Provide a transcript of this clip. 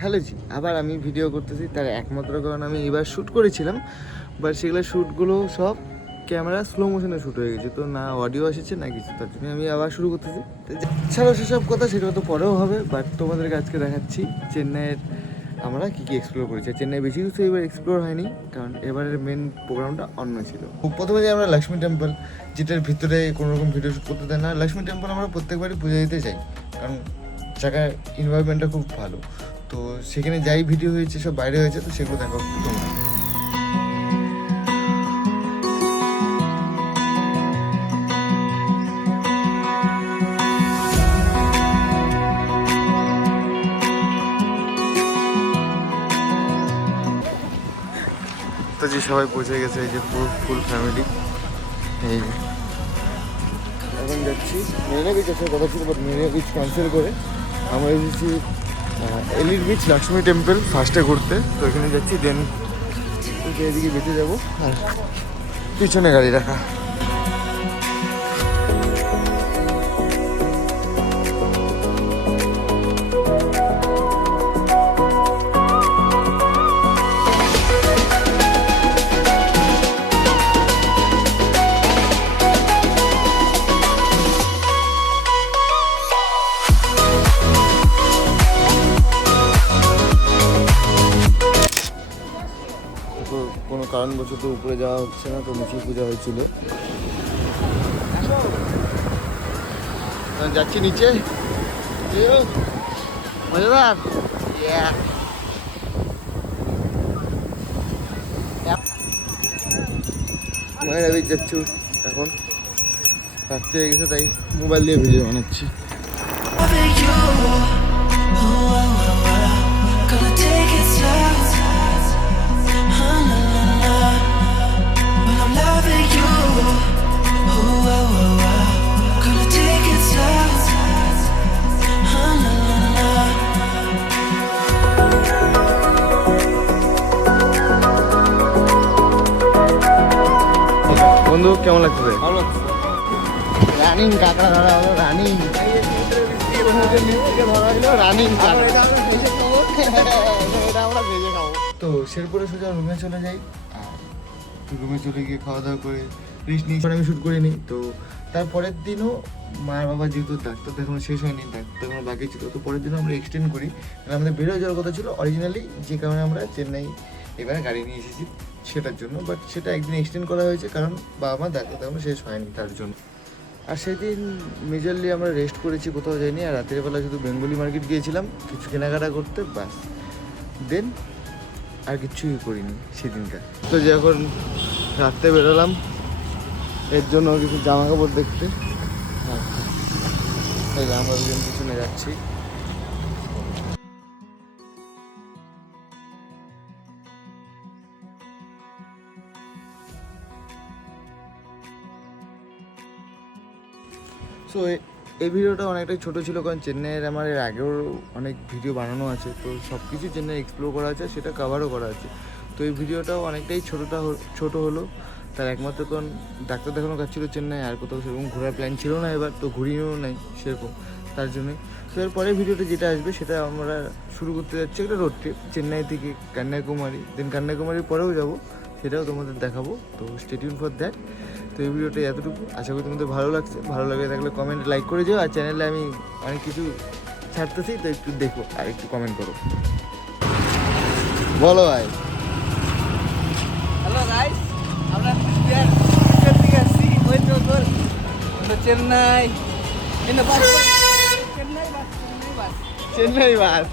Hello জি, আবার আমি video করতেছি। তার একমাত্র কারণ আমি এবার শ্যুট করেছিলাম, বাট সেগুলো শ্যুটগুলো সব ক্যামেরা স্লো মোশনে শ্যুট হয়ে গেছে, তো না অডিও এসেছে না কিছু। তার জন্য আমি আবার শুরু করতেছি। ছাড়ো সেসব কথা, সেটা তো পরেও হবে। বাট তোমাদেরকে আজকে দেখাচ্ছি চেন্নাইয়ের আমরা কী কী এক্সপ্লোর করেছি। চেন্নাই বেশি কিছু এবার এক্সপ্লোর হয়নি, কারণ এবারের মেন প্রোগ্রামটা অন্য ছিল। প্রথমে যে আমরা লক্ষ্মী টেম্পল, যেটার ভিতরে কোনো রকম ভিডিও শ্যুট করতে দেয় না। লক্ষ্মী টেম্পল আমরা প্রত্যেকবারই পুজো দিতে যাই, কারণ জায়গার এনভায়রনমেন্টটা খুব ভালো। তো সেখানে যাই ভিডিও হয়েছে সব বাইরে হয়েছে, তো সেগুলো দেখো তোমরা। তো যে সবাই পৌঁছে গেছে, এই যে পুরো ফুল ফ্যামিলি। এই এখন যাচ্ছি মেরিনা বিচ। আসার কথা ছিল, বাট মেরিনা বিচ ক্যান্সেল করে আমরা এসেছি এলিট বিচ, লক্ষ্মী টেম্পল ফার্স্টে ঘুরতে। তো এখানে যাচ্ছি, দেন এদিকে বেঁচে যাবো। আর পিছনে গাড়ি রাখা। কোনো কারণবশত উপরে যাওয়া হচ্ছে না, তো নিচে পূজা হয়েছিল। যাচ্ছি নিচে। মজাদার মায়ের আগে যাচ্ছি এখন। রাত্রে হয়ে গেছে, তাই মোবাইল দিয়ে ভিডিও বানাচ্ছি। বন্ধু কেমন লাগছে? ভালো লাগছে। রানিং কাঁকড়া ধরা হলো, রানিং ধরা হলো, রানিং এটা আমরা ভেজে খাবো। তো শেরপুরে সোজা রুমে চলে যাই। আর রুমে চলে গিয়ে খাওয়া দাওয়া করে রেস্ট নিয়ে আমি শ্যুট করে নিই। তো তারপরের দিনও মার বাবা যেহেতু ডাক্তার দেখানো শেষ হয়নি, ডাক্তার দেখানো বাকি ছিল, তো পরের দিনও আমরা এক্সটেন্ড করি। আমাদের বেরোয় যাওয়ার কথা ছিল অরিজিনালি, যে কারণে আমরা চেন্নাই এবারে গাড়ি নিয়ে এসেছি সেটার জন্য। বাট সেটা একদিন এক্সটেন্ড করা হয়েছে, কারণ বাবা মা ডাক্তার দেখানো শেষ হয়নি তার জন্য। আর সেদিন মেজরলি আমরা রেস্ট করেছি, কোথাও যাইনি। আর রাতের বেলা শুধু বেঙ্গলি মার্কেট গিয়েছিলাম কিছু কেনাকাটা করতে, বাস। দেন আর কিছুই করিনি সেদিনকার। তো যখন রাত্রে বেরোলাম এর জন্য কিছু জামা কাপড় দেখতে, আমরা দুজন পিছনে যাচ্ছি। সো এই ভিডিওটা অনেকটাই ছোটো ছিল, কারণ চেন্নাইয়ের আমার এর আগেও অনেক ভিডিও বানানো আছে, তো সব কিছু চেন্নাই এক্সপ্লোর করা আছে, সেটা কভারও করা আছে। তো এই ভিডিওটাও অনেকটাই ছোটো হলো। তার একমাত্র কারণ ডাক্তার দেখানো কাজ ছিল চেন্নাই, আর কোথাও সেরকম ঘোরার প্ল্যান ছিল না এবার, তো ঘুরিয়েও নাই সেরকম, তার জন্যই। তো এর পরের ভিডিওটা যেটা আসবে সেটা আমরা শুরু করতে যাচ্ছি একটা রোড ট্রিপ চেন্নাই থেকে কন্যাকুমারী, দেন কন্যাকুমারীর পরেও যাবো, সেটাও তোমাদের দেখাবো। তো স্টে টিউন ফর দ্যাট। তো এই ভিডিওটা এতটুকু, আশা করি তোমাদের ভালো লাগছে। ভালো লাগে থাকলে কমেন্ট লাইক করে যাও। আর চ্যানেলে আমি অনেক কিছু ছাড়তেছি, তো একটু দেখো আর একটু কমেন্ট করো। বলো ভাই। হ্যালো গাইস, আমরা থেকে আসছি ওয়েস্ট বেঙ্গল, চেন্নাই। চেন্নাই বাস। চেন্নাই বাস।